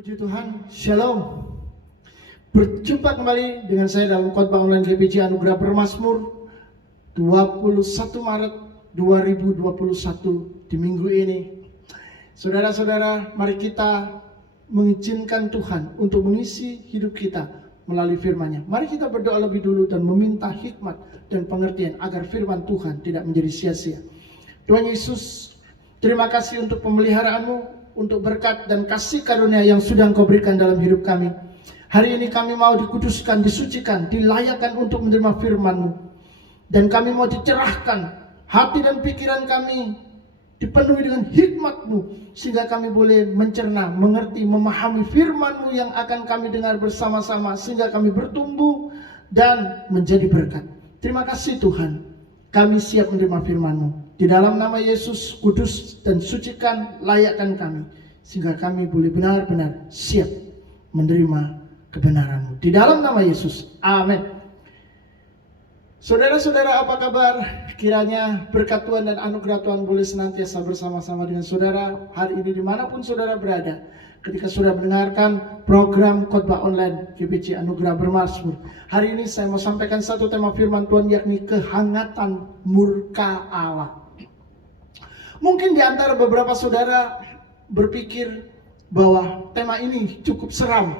Puji Tuhan, Shalom. Berjumpa kembali dengan saya dalam khotbah online GPJ Anugerah Bermazmur 21 Maret 2021 di minggu ini. Saudara-saudara, mari kita mengizinkan Tuhan untuk mengisi hidup kita melalui firman-Nya. Mari kita berdoa lebih dulu dan meminta hikmat dan pengertian agar firman Tuhan tidak menjadi sia-sia. Tuhan Yesus, terima kasih untuk pemeliharaan-Mu, untuk berkat dan kasih karunia yang sudah Engkau berikan dalam hidup kami. Hari ini kami mau dikuduskan, disucikan, dilayakkan untuk menerima firman-Mu. Dan kami mau dicerahkan, hati dan pikiran kami dipenuhi dengan hikmat-Mu, sehingga kami boleh mencerna, mengerti, memahami firman-Mu yang akan kami dengar bersama-sama, sehingga kami bertumbuh dan menjadi berkat. Terima kasih Tuhan, kami siap menerima firman-Mu. Di dalam nama Yesus, kudus dan sucikan, layakkan kami, sehingga kami boleh benar-benar siap menerima kebenaran-Mu. Di dalam nama Yesus, amin. Saudara-saudara, apa kabar? Kiranya berkat Tuhan dan anugerah Tuhan boleh senantiasa bersama-sama dengan saudara hari ini dimanapun saudara berada. Ketika sudah mendengarkan program khotbah online GPJ Anugerah Bermazmur, hari ini saya mau sampaikan satu tema firman Tuhan, yakni kehangatan murka Allah. Mungkin di antara beberapa saudara berpikir bahwa tema ini cukup seram.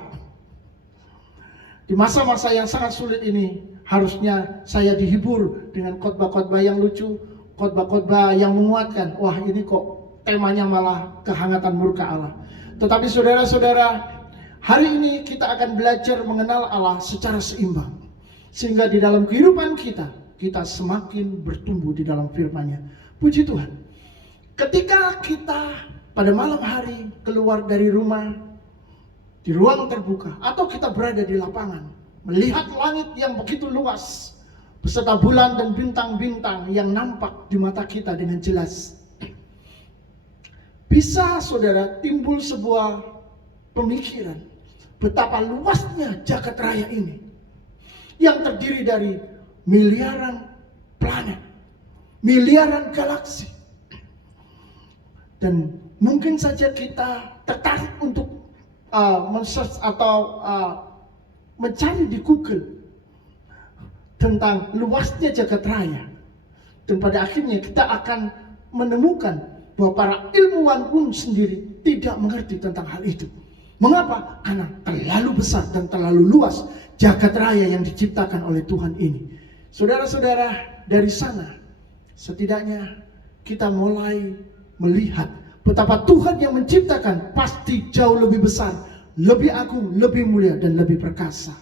Di masa-masa yang sangat sulit ini, harusnya saya dihibur dengan khotbah-khotbah yang lucu, khotbah-khotbah yang menguatkan. Wah, ini kok temanya malah kehangatan murka Allah. Tetapi saudara-saudara, hari ini kita akan belajar mengenal Allah secara seimbang, sehingga di dalam kehidupan kita semakin bertumbuh di dalam firman-Nya. Puji Tuhan. Ketika kita pada malam hari keluar dari rumah, di ruang terbuka, atau kita berada di lapangan, melihat langit yang begitu luas, beserta bulan dan bintang-bintang yang nampak di mata kita dengan jelas, bisa saudara timbul sebuah pemikiran betapa luasnya jagat raya ini, yang terdiri dari miliaran planet, miliaran galaksi. Dan mungkin saja kita tertarik untuk men-search atau mencari di Google tentang luasnya jagat raya. Dan pada akhirnya kita akan menemukan bahwa para ilmuwan pun sendiri tidak mengerti tentang hal itu. Mengapa? Karena terlalu besar dan terlalu luas jagat raya yang diciptakan oleh Tuhan ini. Saudara-saudara, dari sana setidaknya kita mulai melihat betapa Tuhan yang menciptakan pasti jauh lebih besar, lebih agung, lebih mulia, dan lebih perkasa.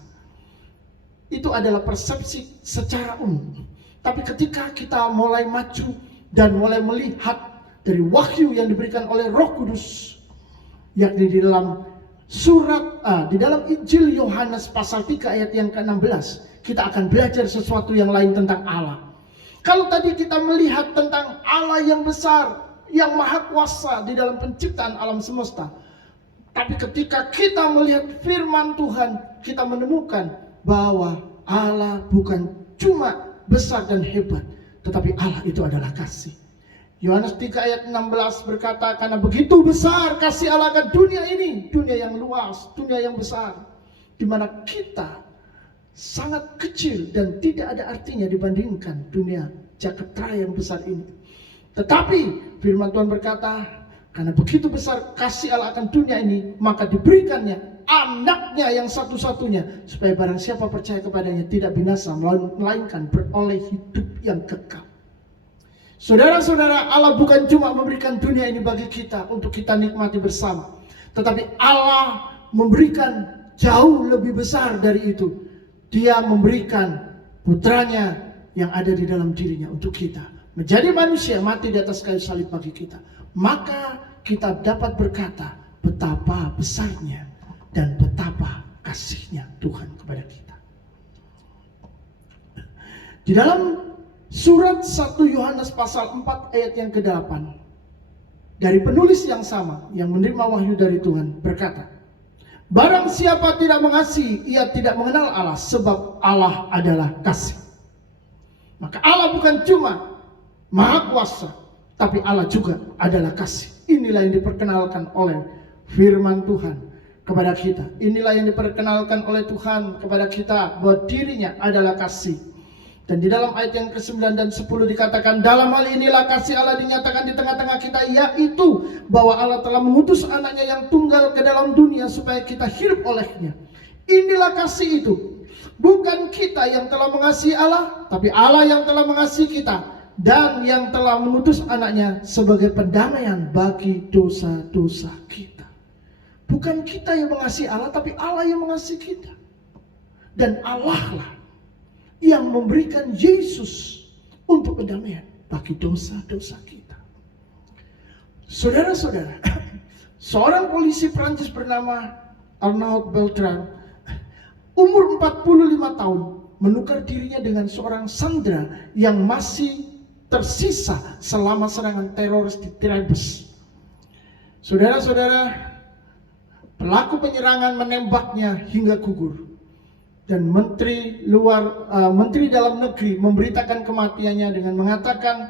Itu adalah persepsi secara umum. Tapi ketika kita mulai maju dan mulai melihat dari wahyu yang diberikan oleh Roh Kudus, yakni di dalam di dalam Injil Yohanes pasal 3 ayat yang ke-16, kita akan belajar sesuatu yang lain tentang Allah. Kalau tadi kita melihat tentang Allah yang besar, yang maha kuasa di dalam penciptaan alam semesta, tapi ketika kita melihat firman Tuhan, kita menemukan bahwa Allah bukan cuma besar dan hebat, tetapi Allah itu adalah kasih. Yohanes 3 ayat 16 berkata, karena begitu besar kasih Allah akan dunia ini, dunia yang luas, dunia yang besar, di mana kita sangat kecil dan tidak ada artinya dibandingkan dunia jagat raya yang besar ini. Tetapi firman Tuhan berkata, karena begitu besar kasih Allah akan dunia ini, maka diberikannya anaknya yang satu-satunya, supaya barang siapa percaya kepadanya tidak binasa, melainkan beroleh hidup yang kekal. Saudara-saudara, Allah bukan cuma memberikan dunia ini bagi kita untuk kita nikmati bersama, tetapi Allah memberikan jauh lebih besar dari itu. Dia memberikan putranya yang ada di dalam dirinya untuk kita menjadi manusia, mati di atas kayu salib bagi kita. Maka kita dapat berkata betapa besarnya dan betapa kasihnya Tuhan kepada kita. Di dalam surat 1 Yohanes pasal 4 ayat yang ke-8, dari penulis yang sama yang menerima wahyu dari Tuhan berkata, barang siapa tidak mengasihi, ia tidak mengenal Allah, sebab Allah adalah kasih. Maka Allah bukan cuma maha kuasa, tapi Allah juga adalah kasih. Inilah yang diperkenalkan oleh firman Tuhan. kepada kita. Inilah yang diperkenalkan oleh Tuhan kepada kita, bahwa dirinya adalah kasih. Dan di dalam ayat yang ke-9 dan 10 dikatakan, dalam hal inilah kasih Allah dinyatakan di tengah-tengah kita, yaitu bahwa Allah telah mengutus anaknya yang tunggal ke dalam dunia supaya kita hidup olehnya. Inilah kasih itu. Bukan kita yang telah mengasihi Allah, tapi Allah yang telah mengasihi kita dan yang telah mengutus anaknya sebagai pendamaian bagi dosa-dosa kita. Bukan kita yang mengasihi Allah, tapi Allah yang mengasihi kita. Dan Allah lah yang memberikan Yesus untuk pendamaian bagi dosa-dosa kita. Saudara-saudara, seorang polisi Prancis bernama Arnaud Beltrame, umur 45 tahun, menukar dirinya dengan seorang sandera yang masih tersisa selama serangan teroris di Trebes. Saudara-saudara, pelaku penyerangan menembaknya hingga gugur. Dan Menteri Dalam Negeri memberitakan kematiannya dengan mengatakan,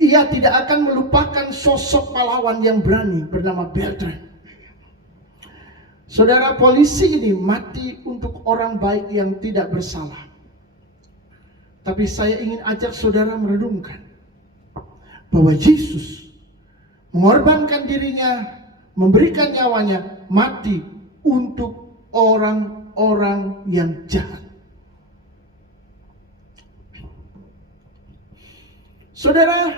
ia tidak akan melupakan sosok pahlawan yang berani bernama Beltrame. Saudara, polisi ini mati untuk orang baik yang tidak bersalah. Tapi saya ingin ajak saudara merenungkan bahwa Yesus mengorbankan dirinya, memberikan nyawanya, mati untuk orang-orang yang jahat. Saudara,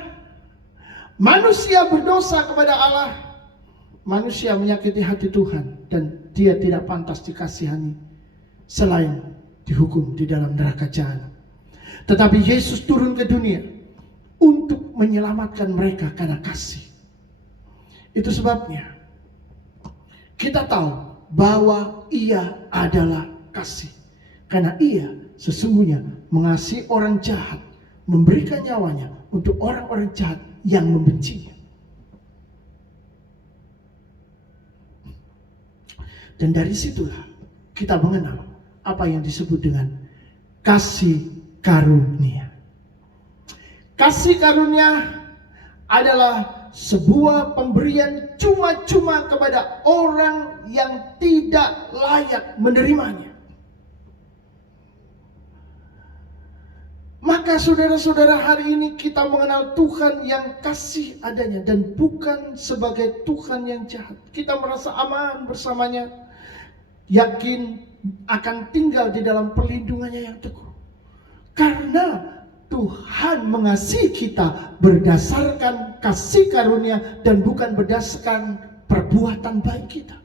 manusia berdosa kepada Allah, manusia menyakiti hati Tuhan, dan dia tidak pantas dikasihani selain dihukum di dalam neraka jahanam. Tetapi Yesus turun ke dunia untuk menyelamatkan mereka karena kasih. Itu sebabnya kita tahu bahwa ia adalah kasih, karena ia sesungguhnya mengasihi orang jahat, memberikan nyawanya untuk orang-orang jahat yang membencinya. Dan dari situlah kita mengenal apa yang disebut dengan kasih karunia. Kasih karunia adalah sebuah pemberian cuma-cuma kepada orang yang tidak layak menerimanya. Maka saudara-saudara, hari ini kita mengenal Tuhan yang kasih adanya dan bukan sebagai Tuhan yang jahat. Kita merasa aman bersamanya, yakin akan tinggal di dalam perlindungannya yang teguh. Karena Tuhan mengasihi kita berdasarkan kasih karunia dan bukan berdasarkan perbuatan baik kita.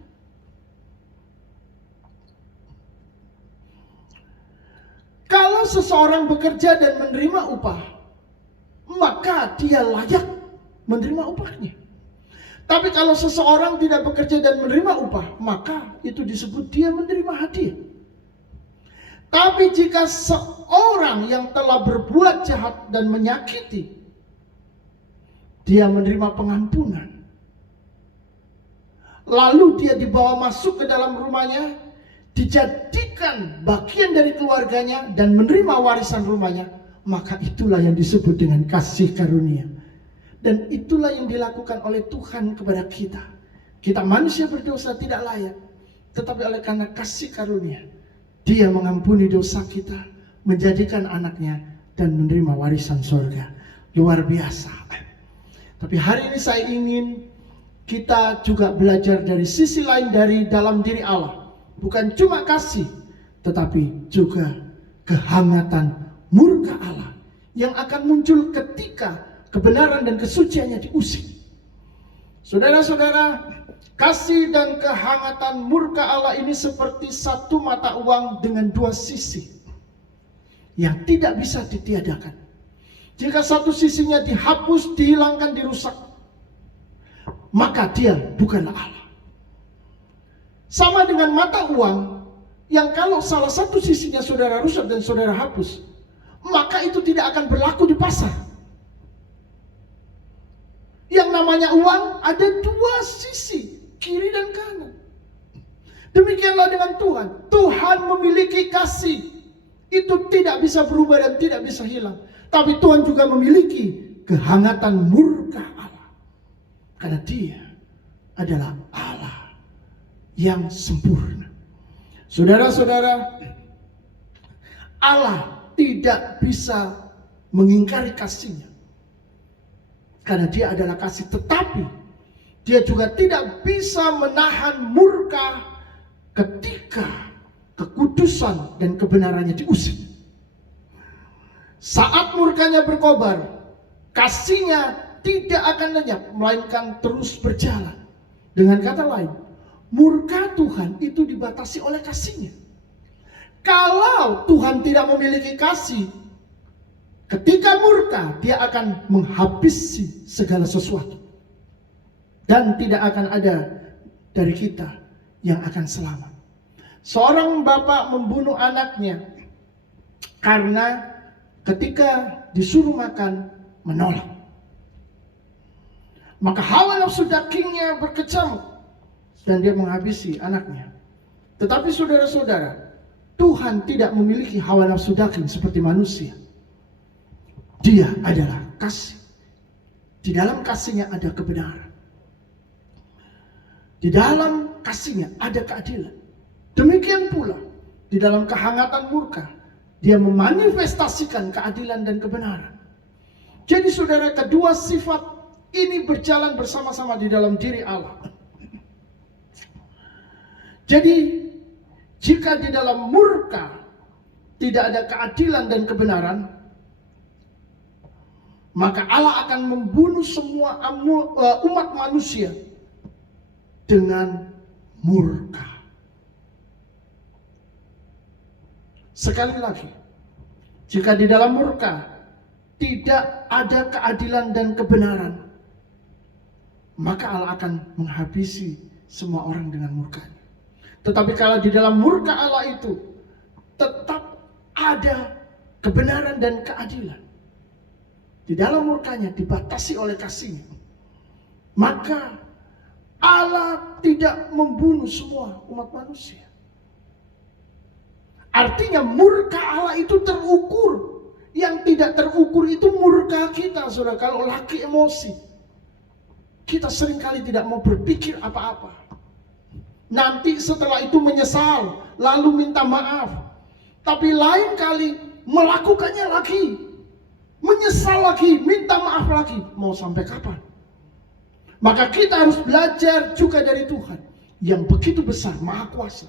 Kalau seseorang bekerja dan menerima upah, maka dia layak menerima upahnya. Tapi kalau seseorang tidak bekerja dan menerima upah, maka itu disebut dia menerima hadiah. Tapi jika seorang yang telah berbuat jahat dan menyakiti, dia menerima pengampunan, lalu dia dibawa masuk ke dalam rumahnya, dijadikan bagian dari keluarganya dan menerima warisan rumahnya, maka itulah yang disebut dengan kasih karunia. Dan itulah yang dilakukan oleh Tuhan kepada kita. Kita manusia berdosa tidak layak, tetapi oleh karena kasih karunia, Dia mengampuni dosa kita, menjadikan anaknya, dan menerima warisan surga. Luar biasa. Tapi hari ini saya ingin kita juga belajar dari sisi lain dari dalam diri Allah. Bukan cuma kasih, tetapi juga kehangatan murka Allah yang akan muncul ketika kebenaran dan kesuciannya diusik. Saudara-saudara, kasih dan kehangatan murka Allah ini seperti satu mata uang dengan dua sisi yang tidak bisa ditiadakan. Jika satu sisinya dihapus, dihilangkan, dirusak, maka dia bukanlah Allah. Sama dengan mata uang yang kalau salah satu sisinya saudara rusak dan saudara hapus, maka itu tidak akan berlaku di pasar. Yang namanya uang ada dua sisi, kiri dan kanan. Demikianlah dengan Tuhan. Tuhan memiliki kasih. Itu tidak bisa berubah dan tidak bisa hilang. Tapi Tuhan juga memiliki kehangatan murka Allah. Karena Dia adalah Allah yang sempurna. Saudara-saudara, Allah tidak bisa mengingkari kasih-Nya karena Dia adalah kasih, tetapi Dia juga tidak bisa menahan murka ketika kekudusan dan kebenarannya diusik. Saat murkanya berkobar, kasih-Nya tidak akan lenyap, melainkan terus berjalan. Dengan kata lain, murka Tuhan itu dibatasi oleh kasih-Nya. Kalau Tuhan tidak memiliki kasih, ketika murka Dia akan menghabisi segala sesuatu, dan tidak akan ada dari kita yang akan selamat. Seorang bapak membunuh anaknya karena ketika disuruh makan menolak. Maka hawa nafsu dagingnya berkecamuk dan dia menghabisi anaknya. Tetapi saudara-saudara, Tuhan tidak memiliki hawa nafsu daging seperti manusia. Dia adalah kasih. Di dalam kasih-Nya ada kebenaran. Di dalam kasih-Nya ada keadilan. Demikian pula di dalam kehangatan murka, Dia memanifestasikan keadilan dan kebenaran. Jadi saudara, kedua sifat ini berjalan bersama-sama di dalam diri Allah. Jadi jika di dalam murka tidak ada keadilan dan kebenaran, maka Allah akan membunuh semua umat manusia dengan murka. Sekali lagi, jika di dalam murka tidak ada keadilan dan kebenaran, maka Allah akan menghabisi semua orang dengan murkanya. Tetapi kalau di dalam murka Allah itu tetap ada kebenaran dan keadilan, di dalam murkanya dibatasi oleh kasih-Nya, maka Allah tidak membunuh semua umat manusia. Artinya murka Allah itu terukur. Yang tidak terukur itu murka kita, saudara. Kalau lagi emosi, kita seringkali tidak mau berpikir apa-apa. Nanti setelah itu menyesal, lalu minta maaf. Tapi lain kali melakukannya lagi, menyesal lagi, minta maaf lagi. Mau sampai kapan? Maka kita harus belajar juga dari Tuhan yang begitu besar, maha kuasa,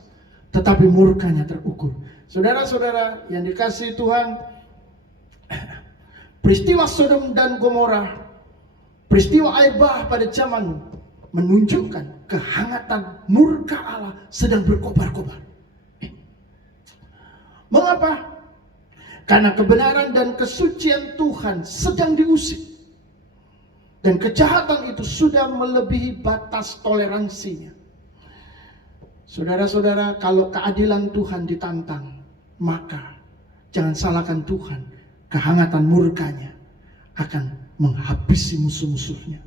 tetapi murkanya terukur. Saudara-saudara yang dikasihi Tuhan, peristiwa Sodom dan Gomora, peristiwa air bah pada zaman menunjukkan kehangatan murka Allah sedang berkobar-kobar. Mengapa? Karena kebenaran dan kesucian Tuhan sedang diusik. Dan kejahatan itu sudah melebihi batas toleransinya. Saudara-saudara, kalau keadilan Tuhan ditantang, maka jangan salahkan Tuhan. Kehangatan murkanya akan menghabisi musuh-musuhnya.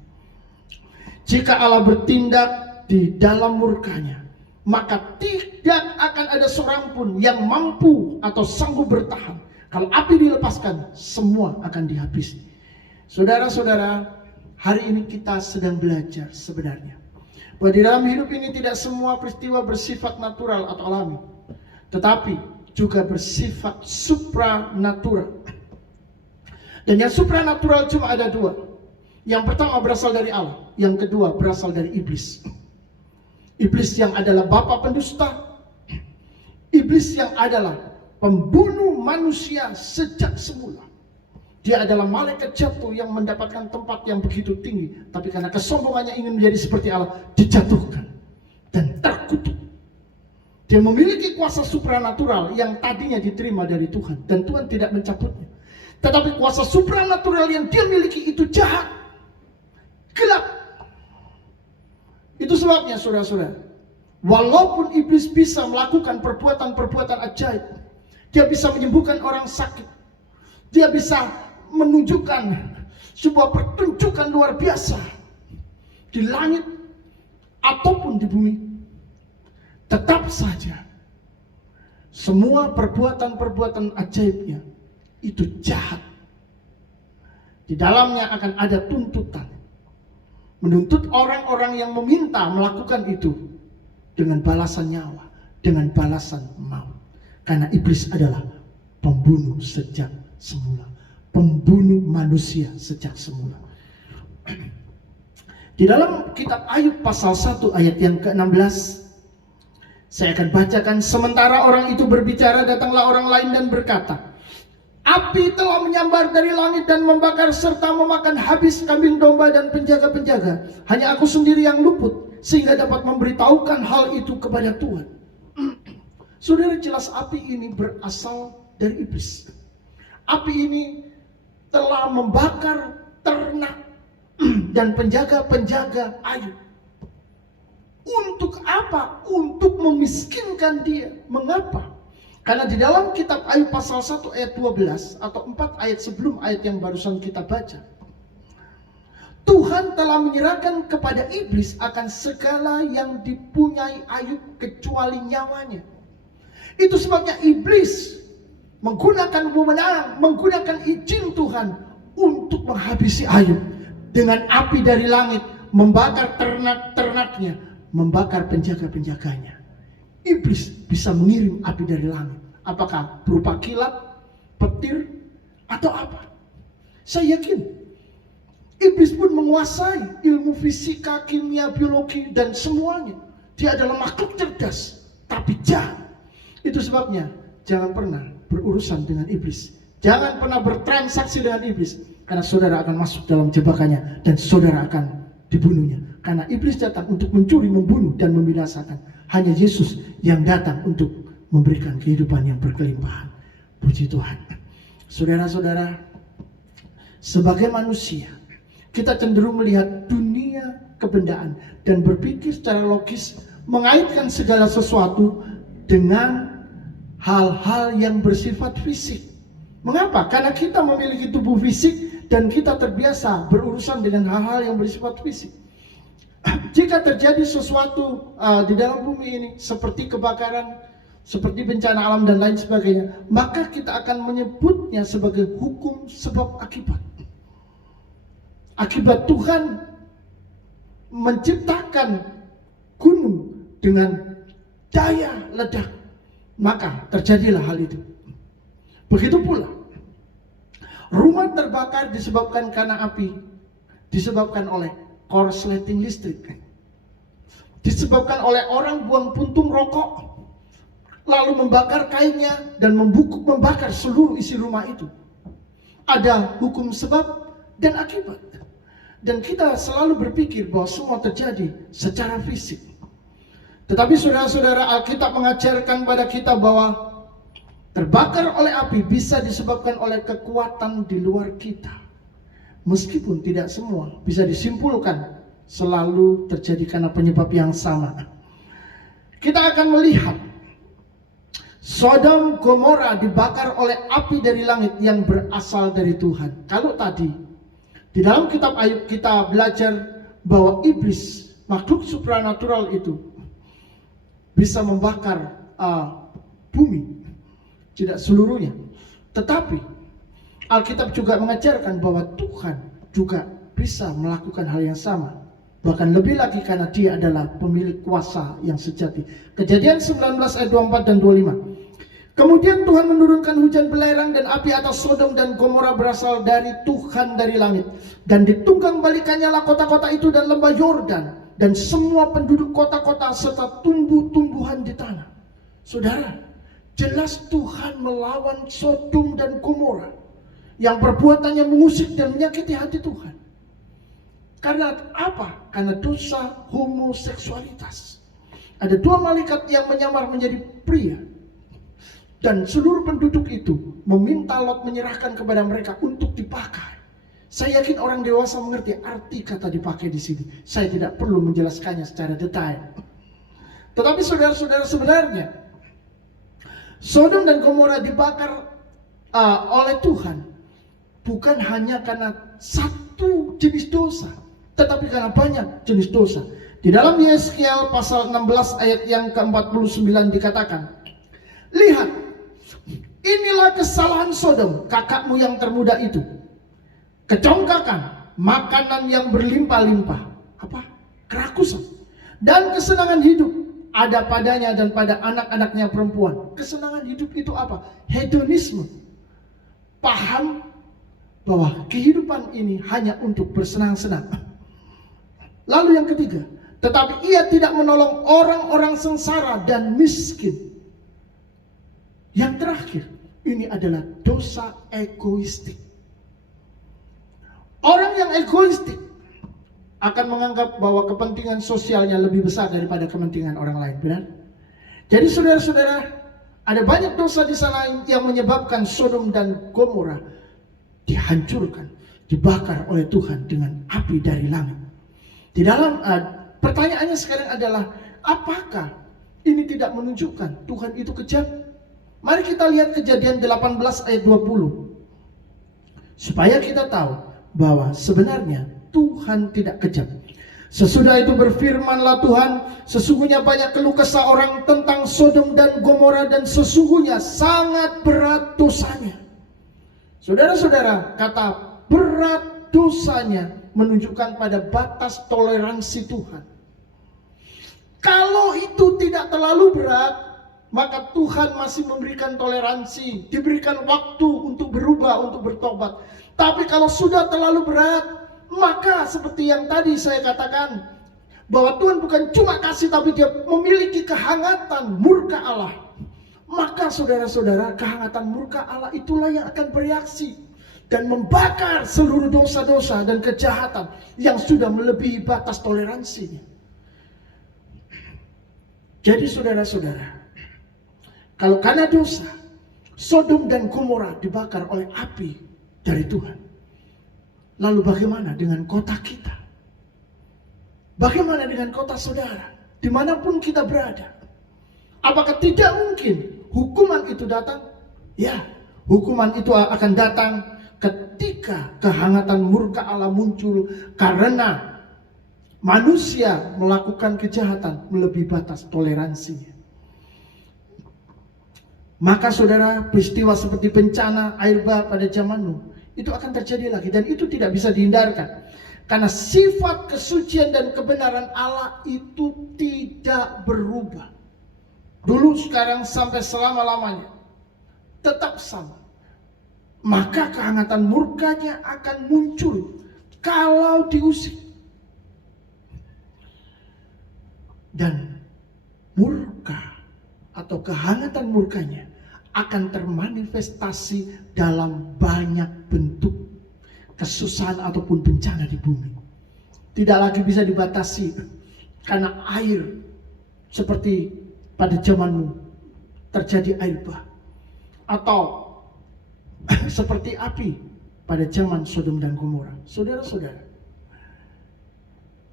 Jika Allah bertindak di dalam murkanya, maka tidak akan ada seorang pun yang mampu atau sanggup bertahan. Kalau api dilepaskan, semua akan dihabisi. Saudara-saudara, hari ini kita sedang belajar sebenarnya bahwa di dalam hidup ini tidak semua peristiwa bersifat natural atau alami, tetapi juga bersifat supranatural. Dan yang supranatural cuma ada dua. Yang pertama berasal dari Allah, yang kedua berasal dari iblis. Iblis yang adalah bapa pendusta, iblis yang adalah pembunuh manusia sejak semula. Dia adalah malaikat jatuh yang mendapatkan tempat yang begitu tinggi, tapi karena kesombongannya ingin menjadi seperti Allah, dijatuhkan dan terkutuk. Dia memiliki kuasa supranatural yang tadinya diterima dari Tuhan, dan Tuhan tidak mencabutnya. Tetapi kuasa supranatural yang dia miliki itu jahat, gelap. Itu sebabnya saudara-saudara, walaupun iblis bisa melakukan perbuatan-perbuatan ajaib, dia bisa menyembuhkan orang sakit, dia bisa menunjukkan sebuah pertunjukan luar biasa di langit ataupun di bumi, tetap saja semua perbuatan-perbuatan ajaibnya itu jahat. Di dalamnya akan ada tuntutan. menuntut orang-orang yang meminta melakukan itu dengan balasan nyawa, dengan balasan maut. Karena iblis adalah pembunuh sejak semula, pembunuh manusia sejak semula. Di dalam kitab Ayub pasal 1 ayat yang ke-16, saya akan bacakan. Sementara orang itu berbicara, datanglah orang lain dan berkata, api telah menyambar dari langit dan membakar serta memakan habis kambing domba dan penjaga-penjaga. Hanya aku sendiri yang luput, sehingga dapat memberitahukan hal itu kepada Tuhan. Saudara, jelas api ini berasal dari iblis. Api ini telah membakar ternak dan penjaga-penjaga Ayub. Untuk apa? Untuk memiskinkan dia. Mengapa? Karena di dalam kitab Ayub pasal 1 ayat 12 atau 4 ayat sebelum ayat yang barusan kita baca, Tuhan telah menyerahkan kepada iblis akan segala yang dipunyai Ayub kecuali nyawanya. Itu sebabnya iblis menggunakan wewenang, menggunakan izin Tuhan untuk menghabisi Ayub dengan api dari langit, membakar ternak-ternaknya, membakar penjaga-penjaganya. Iblis bisa mengirim api dari langit. Apakah berupa kilat, petir, atau apa? Saya yakin iblis pun menguasai ilmu fisika, kimia, biologi, dan semuanya. Dia adalah makhluk cerdas, tapi jahat. Itu sebabnya jangan pernah berurusan dengan iblis. Jangan pernah bertransaksi dengan iblis, karena saudara akan masuk dalam jebakannya dan saudara akan dibunuhnya. Karena iblis datang untuk mencuri, membunuh, dan membinasakan. Hanya Yesus yang datang untuk memberikan kehidupan yang berkelimpahan. Puji Tuhan. Saudara-saudara, sebagai manusia, kita cenderung melihat dunia kebendaan dan berpikir secara logis, mengaitkan segala sesuatu dengan hal-hal yang bersifat fisik. Mengapa? Karena kita memiliki tubuh fisik dan kita terbiasa berurusan dengan hal-hal yang bersifat fisik. Jika terjadi sesuatu di dalam bumi ini, seperti kebakaran, seperti bencana alam dan lain sebagainya, maka kita akan menyebutnya sebagai hukum sebab akibat. Akibat Tuhan menciptakan gunung dengan daya ledak, maka terjadilah hal itu. Begitu pula rumah terbakar disebabkan karena api, disebabkan oleh korsleting listrik, disebabkan oleh orang buang puntung rokok, lalu membakar kainnya dan membakar seluruh isi rumah itu. Ada hukum sebab dan akibat. Dan kita selalu berpikir bahwa semua terjadi secara fisik. Tetapi saudara-saudara, Alkitab mengajarkan pada kita bahwa terbakar oleh api bisa disebabkan oleh kekuatan di luar kita. Meskipun tidak semua bisa disimpulkan selalu terjadi karena penyebab yang sama. Kita akan melihat Sodom Gomora dibakar oleh api dari langit yang berasal dari Tuhan. Kalau tadi di dalam kitab Ayub kita belajar bahwa iblis, makhluk supranatural itu bisa membakar bumi, tidak seluruhnya. Tetapi Alkitab juga mengajarkan bahwa Tuhan juga bisa melakukan hal yang sama. Bahkan lebih lagi karena dia adalah pemilik kuasa yang sejati. Kejadian 19 ayat 24 dan 25. Kemudian Tuhan menurunkan hujan belerang dan api atas Sodom dan Gomora berasal dari Tuhan dari langit. Dan ditunggang balikannya kota-kota itu dan lembah Yordan. Dan semua penduduk kota-kota serta tumbuh-tumbuhan di tanah. Saudara, jelas Tuhan melawan Sodom dan Gomora yang perbuatannya mengusik dan menyakiti hati Tuhan. Karena apa? Karena dosa homoseksualitas. Ada dua malaikat yang menyamar menjadi pria. Dan seluruh penduduk itu meminta Lot menyerahkan kepada mereka untuk dipakai. Saya yakin orang dewasa mengerti arti kata dipakai di sini. Saya tidak perlu menjelaskannya secara detail. Tetapi saudara-saudara, sebenarnya Sodom dan Gomora dibakar oleh Tuhan bukan hanya karena satu jenis dosa, tetapi karena banyak jenis dosa. Di dalam Yeskiel pasal 16 ayat yang ke-49 dikatakan, lihat, inilah kesalahan Sodom, kakakmu yang termuda itu. Kecongkakan, makanan yang berlimpah-limpah. kerakusan. Dan kesenangan hidup ada padanya dan pada anak-anaknya perempuan. Kesenangan hidup itu apa? Hedonisme. Paham bahwa kehidupan ini hanya untuk bersenang-senang. Lalu yang ketiga, tetapi ia tidak menolong orang-orang sengsara dan miskin. Yang terakhir, ini adalah dosa egoistik. Orang yang egoistik akan menganggap bahwa kepentingan sosialnya lebih besar daripada kepentingan orang lain, benar? Jadi saudara-saudara, ada banyak dosa di sana yang menyebabkan Sodom dan Gomora dihancurkan, dibakar oleh Tuhan dengan api dari langit. Di dalam pertanyaannya sekarang adalah, apakah ini tidak menunjukkan Tuhan itu kejam? Mari kita lihat Kejadian 18 ayat 20. Supaya kita tahu bahwa sebenarnya Tuhan tidak kejam. Sesudah itu berfirmanlah Tuhan, sesungguhnya banyak keluh kesah orang tentang Sodom dan Gomora dan sesungguhnya sangat berat dosanya. Saudara-saudara, kata berat dosanya menunjukkan pada batas toleransi Tuhan. Kalau itu tidak terlalu berat, maka Tuhan masih memberikan toleransi, diberikan waktu untuk berubah, untuk bertobat. Tapi kalau sudah terlalu berat, maka seperti yang tadi saya katakan, bahwa Tuhan bukan cuma kasih, tapi dia memiliki kehangatan murka Allah. Maka saudara-saudara, kehangatan murka Allah itulah yang akan bereaksi dan membakar seluruh dosa-dosa dan kejahatan yang sudah melebihi batas toleransinya. Jadi saudara-saudara, kalau karena dosa, Sodom dan Gomora dibakar oleh api dari Tuhan. Lalu bagaimana dengan kota kita? Bagaimana dengan kota saudara? Dimanapun kita berada. Apakah tidak mungkin hukuman itu datang? Ya, hukuman itu akan datang ketika kehangatan murka Allah muncul karena manusia melakukan kejahatan melebihi batas toleransinya. Maka saudara, peristiwa seperti bencana air bah pada zaman Nuh itu akan terjadi lagi, dan itu tidak bisa dihindarkan. Karena sifat kesucian dan kebenaran Allah itu tidak berubah. Dulu, sekarang, sampai selama-lamanya tetap sama. Maka kehangatan murkanya akan muncul kalau diusik. Dan murka atau kehangatan murkanya akan termanifestasi dalam banyak bentuk kesusahan ataupun bencana di bumi. Tidak lagi bisa dibatasi karena air seperti pada zamanmu terjadi air bah, atau seperti api pada zaman Sodom dan Gomora. Saudara-saudara,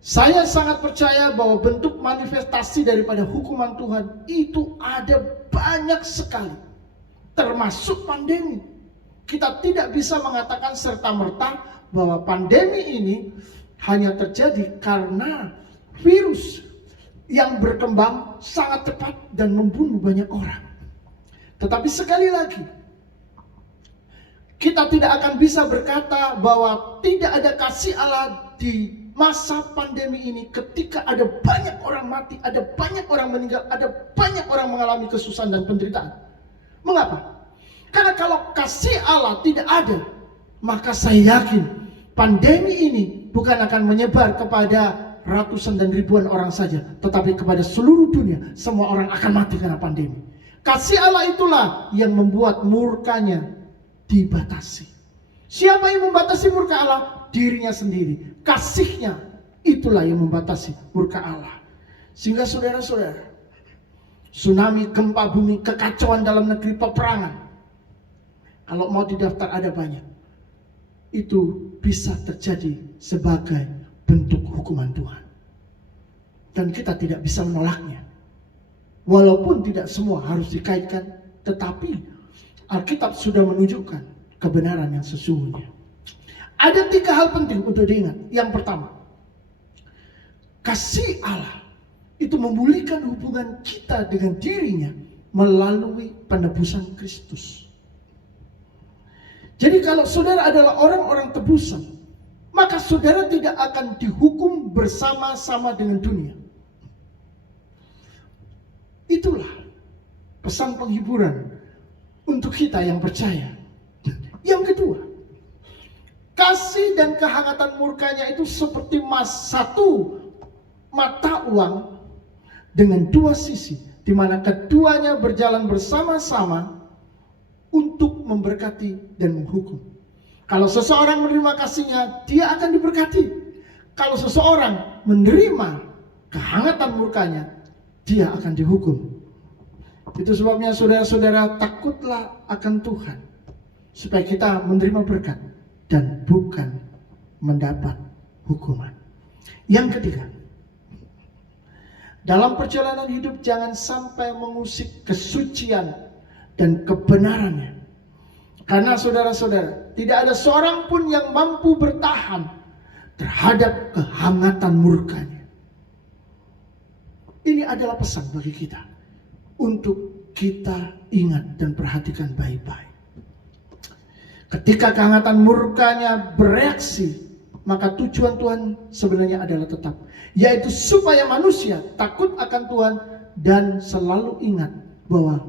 saya sangat percaya bahwa bentuk manifestasi daripada hukuman Tuhan itu ada banyak sekali. Termasuk pandemi. Kita tidak bisa mengatakan serta-merta bahwa pandemi ini hanya terjadi karena virus yang berkembang sangat cepat dan membunuh banyak orang. Tetapi sekali lagi, kita tidak akan bisa berkata bahwa tidak ada kasih Allah di masa pandemi ini ketika ada banyak orang mati, ada banyak orang meninggal, ada banyak orang mengalami kesusahan dan penderitaan. Mengapa? Karena kalau kasih Allah tidak ada, maka saya yakin pandemi ini bukan akan menyebar kepada ratusan dan ribuan orang saja, tetapi kepada seluruh dunia. Semua orang akan mati karena pandemi. Kasih Allah itulah yang membuat murkanya dibatasi. Siapa yang membatasi murka Allah? Dirinya sendiri. Kasihnya itulah yang membatasi murka Allah. Sehingga saudara-saudara, tsunami, gempa bumi, kekacauan dalam negeri, peperangan, kalau mau didaftar ada banyak. Itu bisa terjadi sebagai bentuk hukuman Tuhan. Dan kita tidak bisa menolaknya. Walaupun tidak semua harus dikaitkan, tetapi Alkitab sudah menunjukkan kebenaran yang sesungguhnya. Ada 3 hal penting untuk diingat. Yang pertama, kasih Allah itu memulihkan hubungan kita dengan dirinya melalui penebusan Kristus. Jadi kalau saudara adalah orang-orang tebusan, maka saudara tidak akan dihukum bersama-sama dengan dunia. Itulah pesan penghiburan untuk kita yang percaya. Yang kedua, kasih dan kehangatan murkanya itu seperti satu mata uang dengan dua sisi, di mana keduanya berjalan bersama-sama untuk memberkati dan menghukum. Kalau seseorang menerima kasihnya, dia akan diberkati. Kalau seseorang menerima kehangatan murkanya, dia akan dihukum. Itu sebabnya saudara-saudara, takutlah akan Tuhan, supaya kita menerima berkat dan bukan mendapat hukuman. Yang ketiga, dalam perjalanan hidup jangan sampai mengusik kesucian dan kebenarannya. Karena saudara-saudara, tidak ada seorang pun yang mampu bertahan terhadap kehangatan murkanya. Ini adalah pesan bagi kita untuk kita ingat dan perhatikan baik-baik. Ketika kehangatan murkanya bereaksi, maka tujuan Tuhan sebenarnya adalah tetap, yaitu supaya manusia takut akan Tuhan dan selalu ingat bahwa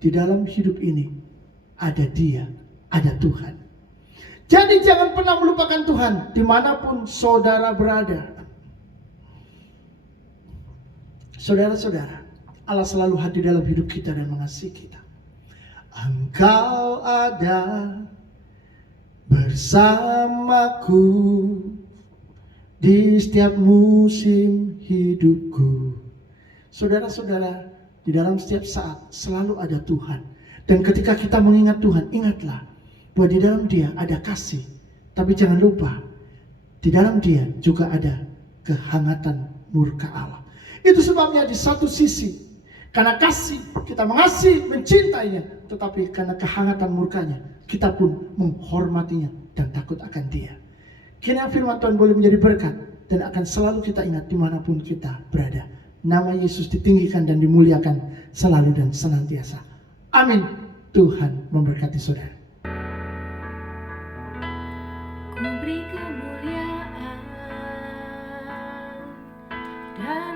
di dalam hidup ini ada Dia, ada Tuhan. Jadi jangan pernah melupakan Tuhan dimanapun saudara berada. Saudara-saudara, Allah selalu hadir dalam hidup kita dan mengasihi kita. Engkau ada bersamaku di setiap musim hidupku. Saudara-saudara, di dalam setiap saat selalu ada Tuhan. Dan ketika kita mengingat Tuhan, ingatlah bahwa di dalam Dia ada kasih. Tapi jangan lupa, di dalam Dia juga ada kehangatan murka Allah. Itu sebabnya di satu sisi, karena kasih kita mengasihi, mencintainya, tetapi karena kehangatan murkanya, kita pun menghormatinya dan takut akan Dia. Kiranya firman Tuhan boleh menjadi berkat dan akan selalu kita ingat dimanapun kita berada. Nama Yesus ditinggikan dan dimuliakan selalu dan senantiasa. Amin. Tuhan memberkati saudara. Ku beri kemuliaan dan